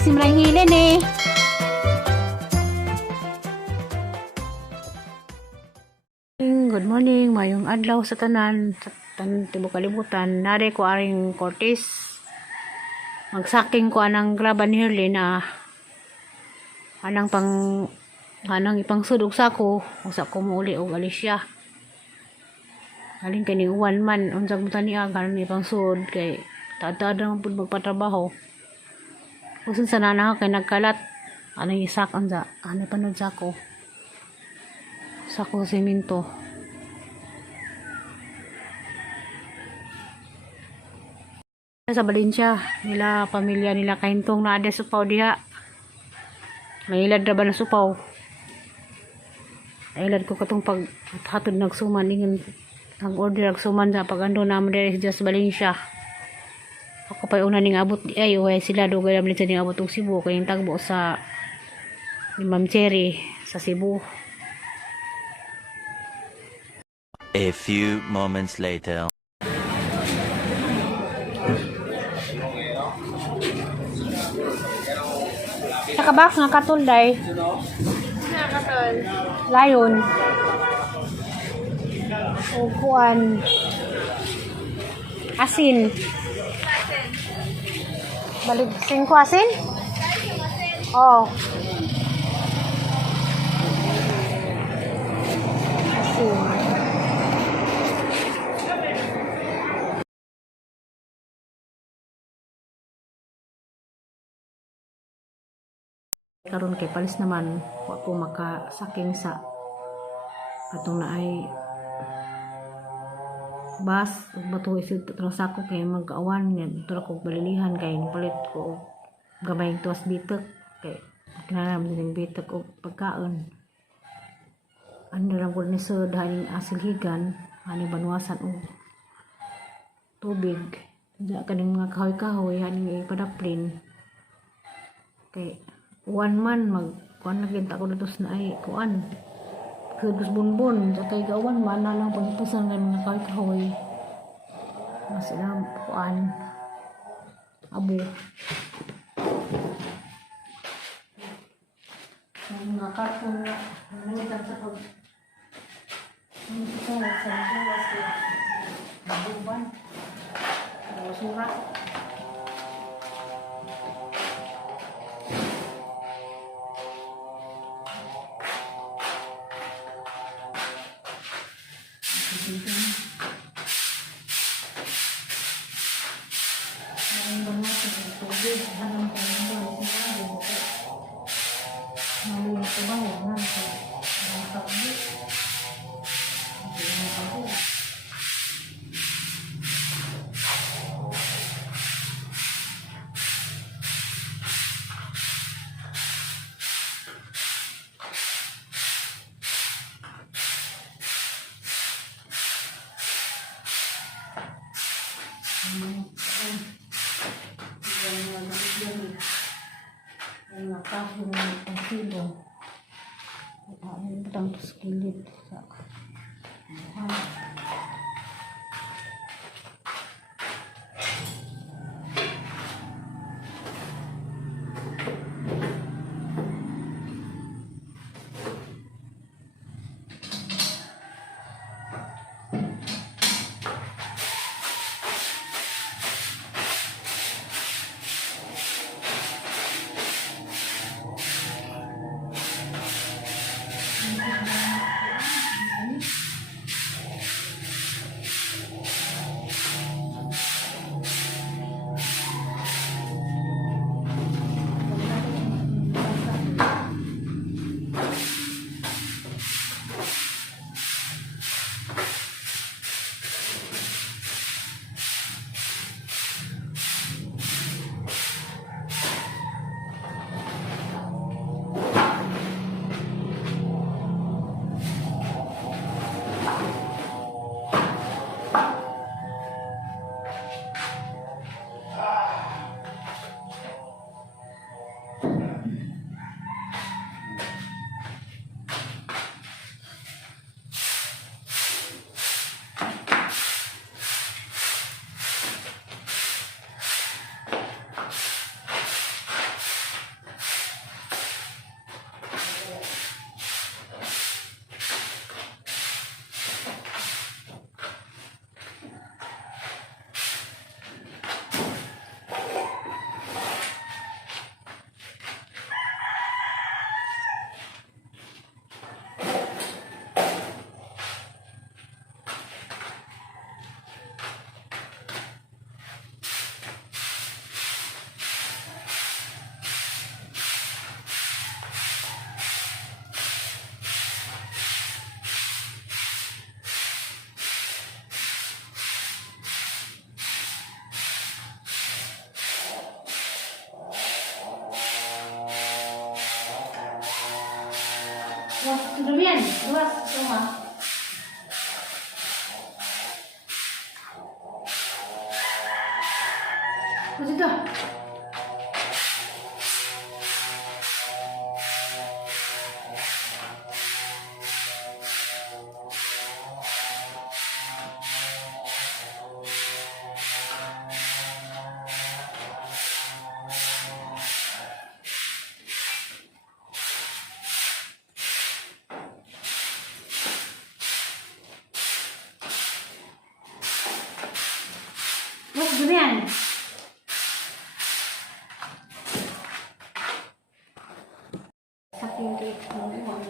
simrang hilin eh. Good morning, mayong adlaw sa tanan, sa tibok kalibutan. Nari ko aring Cortez. Magsaking ko anang graban hirli na anang ipang sudog sa ko, usa ko muuli og Alicia. Aling kini uwan man unsang buta niya karon ipang sud kay taad-taad naman pud magpatrabaho. Usun sa nana kay nagkalat anang isak anza, ano panod sa ko. Sako semento. Sa Valencia nila pamilya nila kahintong na ada supaw diha. Mailad ra ba na supaw? Ailad ko katong pag hatod nagsuman ingin ang order nagsuman sa pagando naman diri sa Valencia. Ako pa una ning abot ay uhay sila dugay naman sa ning abot og Cebu kay tagbo sa ni Ma'am Cherry sa Cebu. A few moments later. Nakabox nga katol day. Nakatol. Lion. Upuan. Asin. Balik 5 asin? Oh. Asin. Karon kay palis naman wa ko makasaking sa atong naay bus ug bato isud tra sako kay mag-awan nga dito ko balilihan kay palit ko gamay tuwas bitek kay kinahanglan din bitek og pagkaon. Ano lang ko ni sud haning asilhigan ani banwasan og tubig da kaning mga kahoy-kahoy haning ipadaplin kay uwan man kuan lagi ta ko dito na ay kuan kudos bunbun sa kay gawan man na lang pagpusan ng mga kahoy mas ilang kuan abo ang mga karton na nalitan sa pag sa buwas na buban surat. Ang kaso ng pagkilo ang butang skillet sa Wah, sudah bien, luas rumah. Masih dah. Wah, sudah bien. Saking di rumah.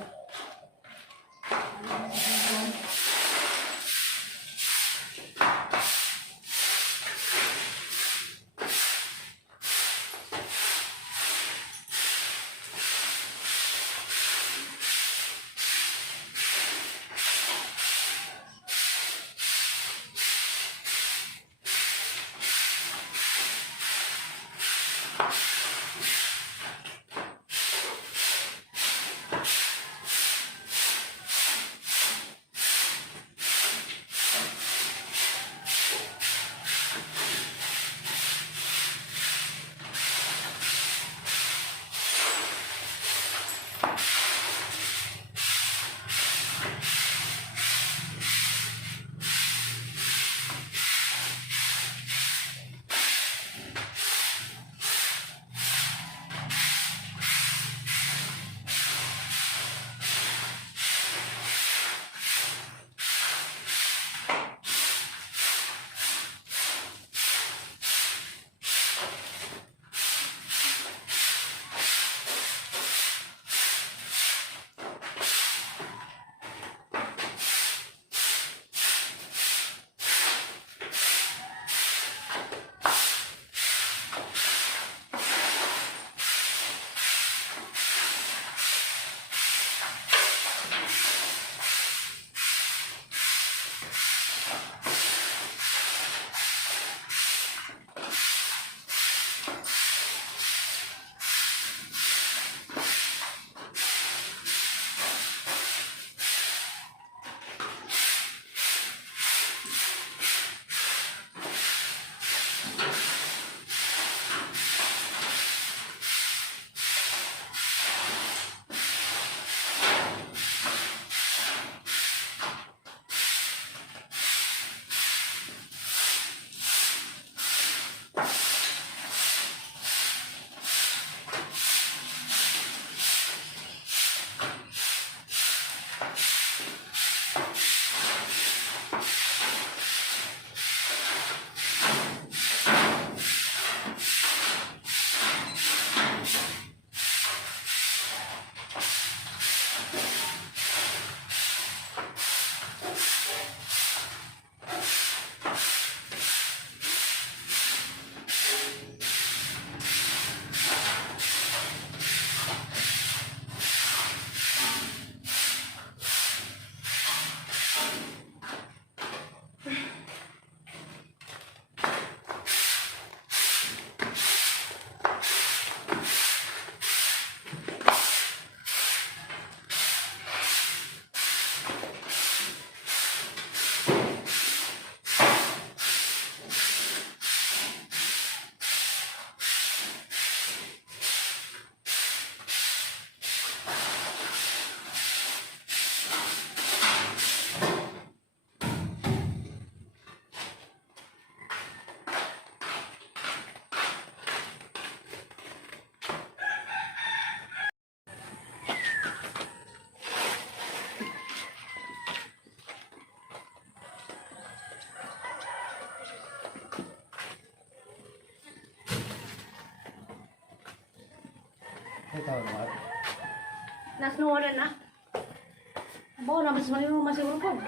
Nas nuwalan na. Bawa na masih urupon.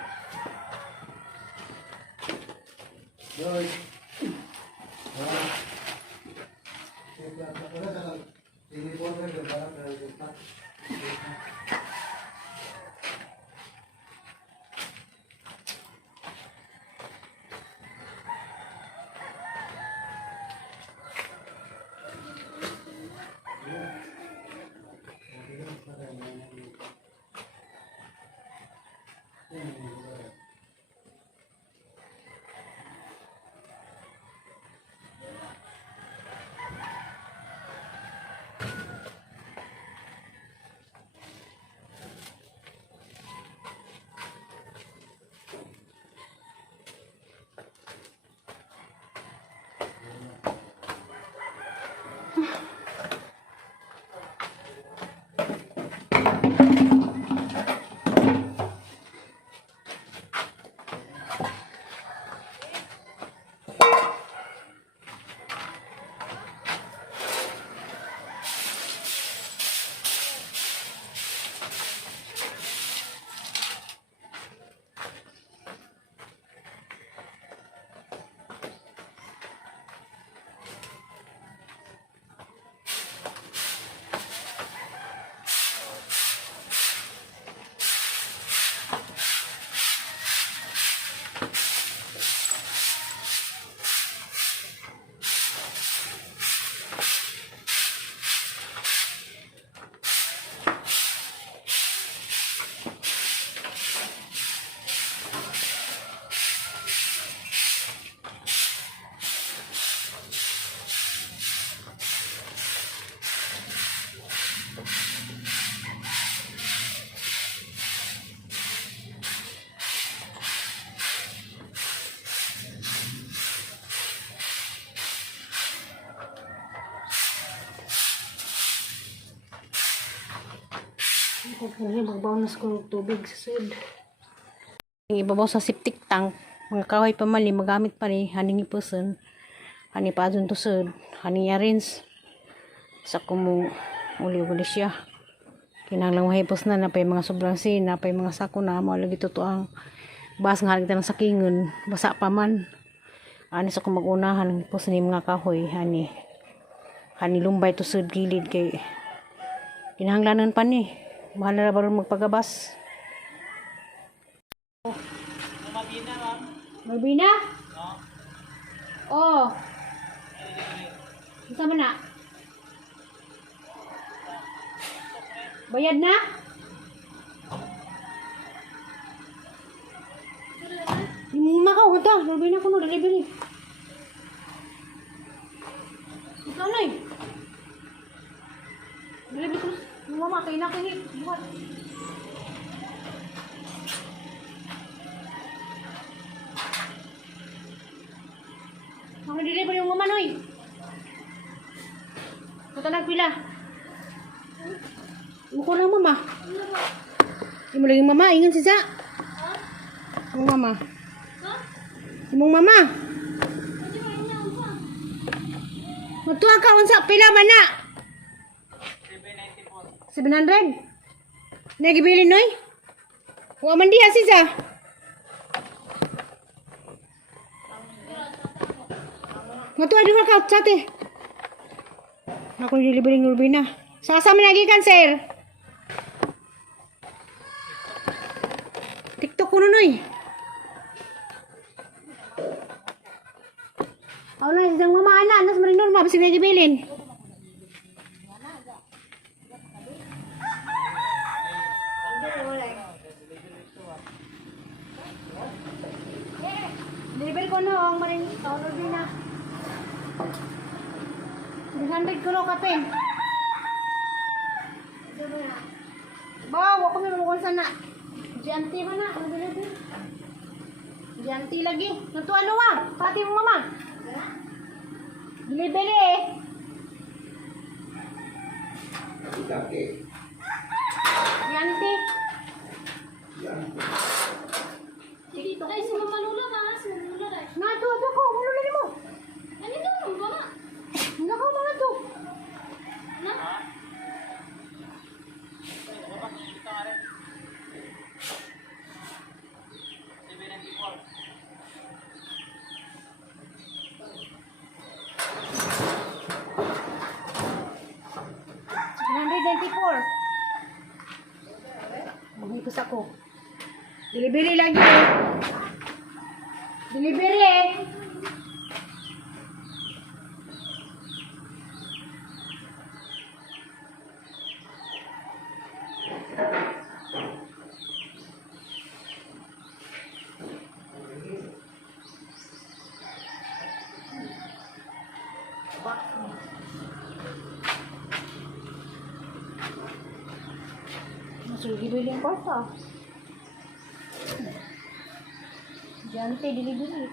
Kaya magbawas ko ng tubig sa sud. Ibabaw sa septic tank. Mga kahoy pa mali, magamit pa ni haning ipuson. Hani pa dun to sud. Hani yarins. Sa kumo uli-uli siya. Kinahanglang mahipos na napay mga sobrang sin, napay mga sako na mo lagi totoo ang bas nga kita ng sakingon, basa pa man. Ani sa kumagunahan hipos ni mga kahoy hani. Hani lumbay to sud gilid kay kinahanglanon pa ni. Mahal na ba rin magpagabas? Malbina? Oo. Isa mo na? Bayad na? Yung makaw, ito. Malbina ko no, delivery. Ikaw na eh. Delivery ko. Mama, kayo nakahip. Buhat. Ako deliver yung mama, noy. Ito nagpila. Buko lang, mama. Imo lagi mama, ingon siya. Imong mama. Imong mama. Matuwa ka unsa pila ba na? 700? Nagibili noy? Wa man diha siya. Matuwa di ka chate. Ako delivery ng Urbina. Sasa man lagi kan sir. TikTok ko noy. Aw na isang mama ana, anas man normal basi nagibilin. Delivery ko no, ang maring order din na. 300 ko no kape. Bawa pa nga mo sana. Janti man na, ang delivery. Janti lagi. Nanto ano wa? Pati mo mama. Delivery eh. Janti. Dito guys, si Mama Lula na. Si Mama Lula dahil. Nato ko, ano lagi mo? Ano ito? Mama? Nakaw mga to. Na? Magipos ako. Delivery lagi eh. Delivery eh. Masuk delivery yang kota. Jante delivery.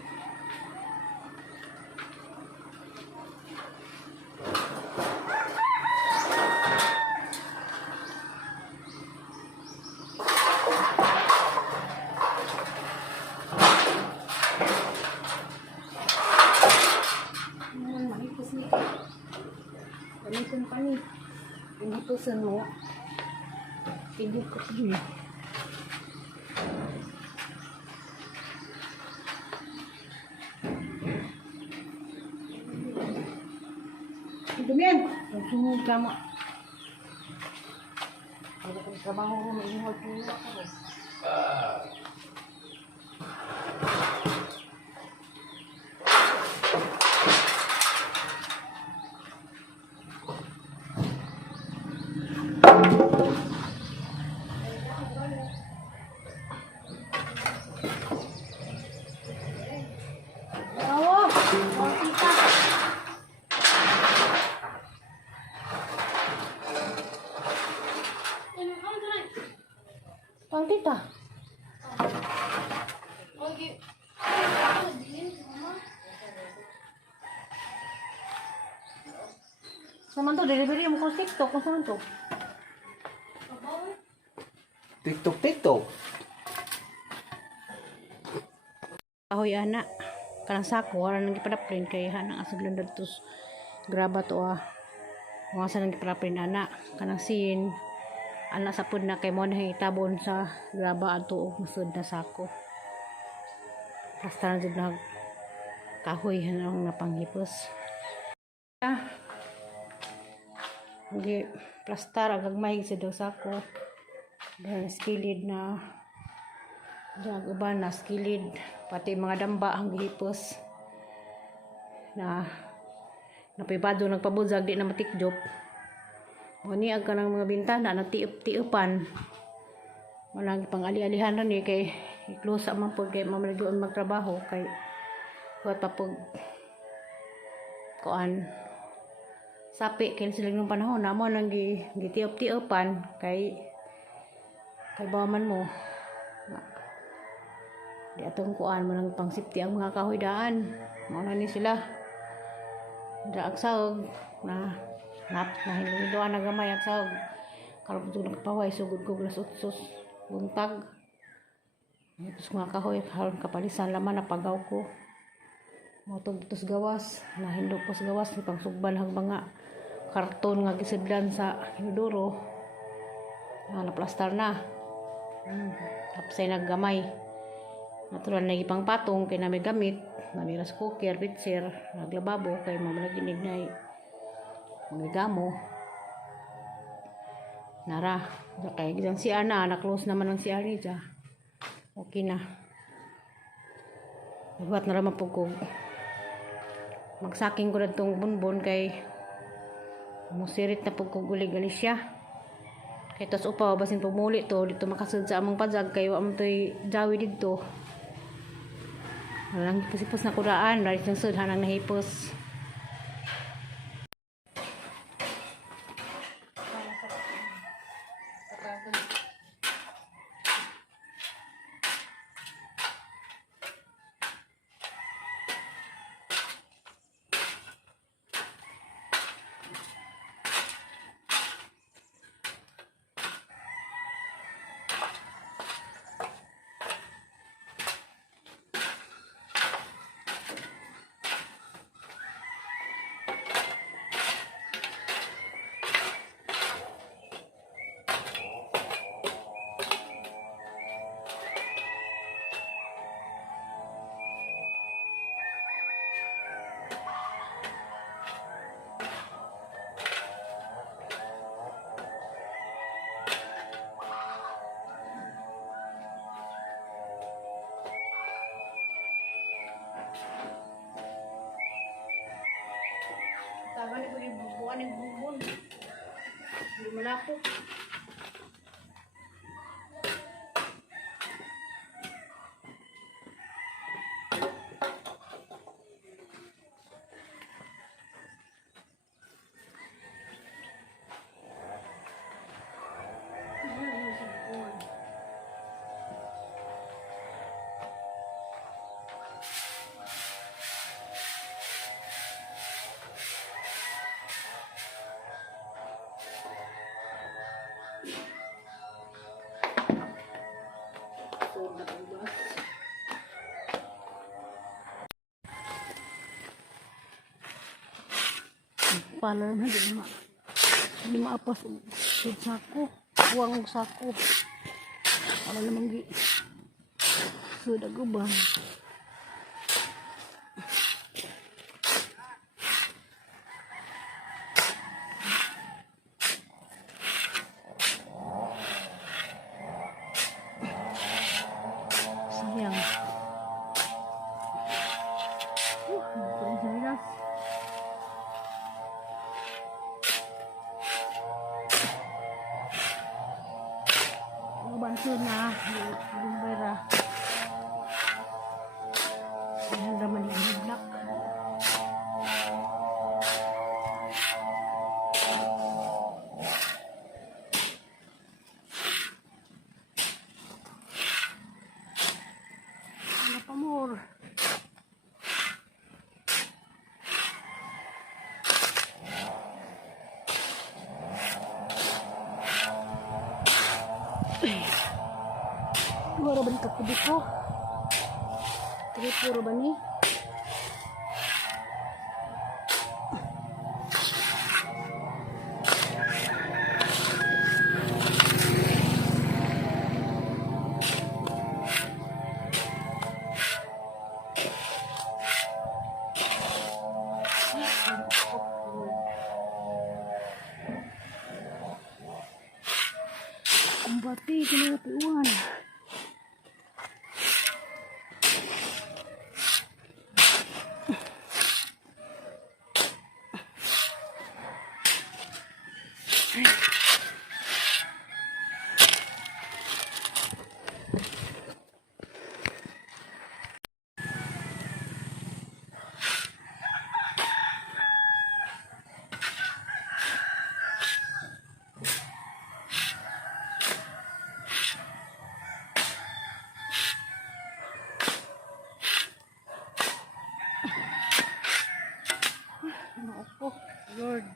Panitan pa ni. Pinutusan mo. Pindi ko din. Dumian. Sungguh lama. Kalau kau trabaho mo ingat mo ako. Pang tita. Saman to, delivery mo ko sa TikTok. Kung saan to? TikTok. Ahoy anak. Kanang sako. Wala nang ipadaprin. Kaya hanang asag lang datos. Graba to Mga sa nang ipadaprin anak. Kanang sin. Anak sa pud na kay mo na itabon sa graba ato masud na sako. Basta na jud na kahoy hanang napanghipos. Hindi plastar agag may sa daw sako. Dahil skilid na jag uban na skilid pati mga damba ang gihipos na napibado nagpabuzag di na matikjop. Muni ang kanang mga bintana nagtiup-tiupan. Walang pang ali-alihan na ni kay i-close man po kay mamalagion magtrabaho kay huwag pa po kuan sapi kay sila ng panahon na mo nang gitiup-tiupan kay bawaman mo di atong kuan mo nang pang safety ang mga kahoy daan mo na ni sila daag saog na hinduan na gamay at sahog kalap ito nagpaway sugod ko glas utsos buntag tapos mga kahoy halong kapalisan laman na pagaw ko matog ito sa gawas na hindo ko sa gawas ni pang sugban hang mga karton nga gisidlan sa hinuduro na naplastar na tapos ay naggamay natural na ipang patong kay na may gamit na may rice cooker, pitser naglababo kay mamalaginig na magigamo nara kaya gisang si Ana na-close naman ang si Arija okay na buhat na naman po ko magsaking ko na itong bunbon kay musirit na po ko gulig Alicia kay tos upaw basin pumuli to dito makasud sa among padzag kay wa to'y jawi dito walang hipos-hipos na kuraan dahil yung sud hanang nahipos. Tagal ko yung bubuan ng bubon. Hindi malapot. Pala na di maapas og sako. Buwang og sako. Wala namang gi. Sudah guban. Sayang. Kurang sayang. Bantu na yung pera. Ayan naman yung black. Ano pa more? Puro ba nito kubi ko? Puro ba ni? Kumbati, kinagapiuan. Oh, Lord.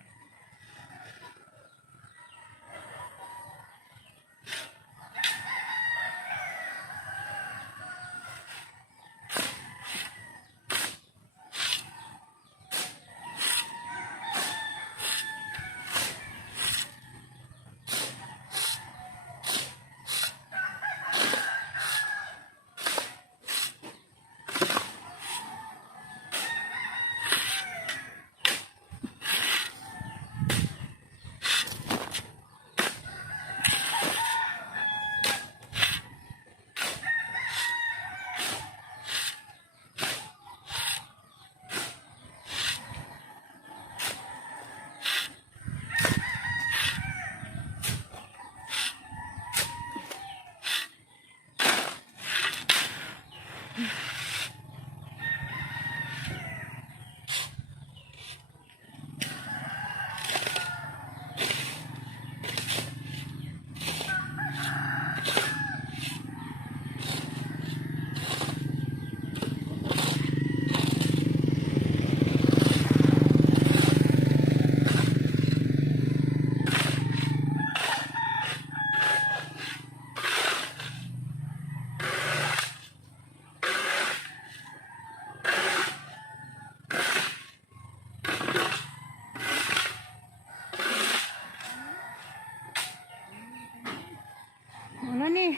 Ano nih?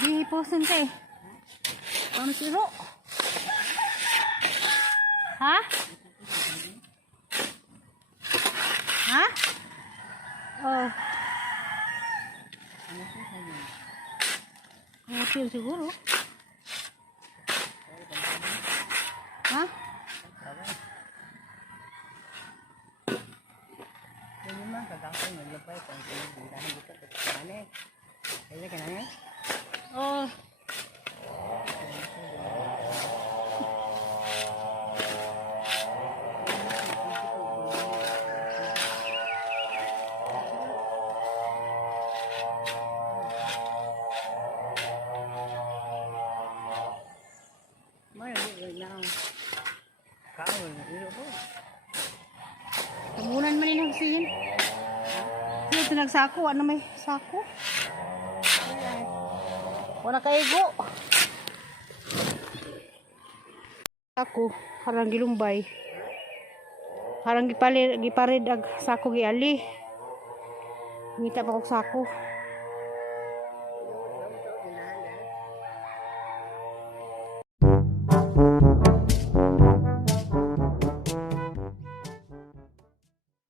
Di posen kay. Ano siro? Ha? Ha? Oh. Hotel siguro. Ha? Ini mah kagak ngelupay kung pinagdirahan dito sa kanane. Kaya kanane. Oh. May na. Kaon, ilo po. Kamu ito nagsako. Ano may sako? Wala kaigo. Sako. Harang gilumbay. Harang giparid ag sako giali. Ngita pa kong sako.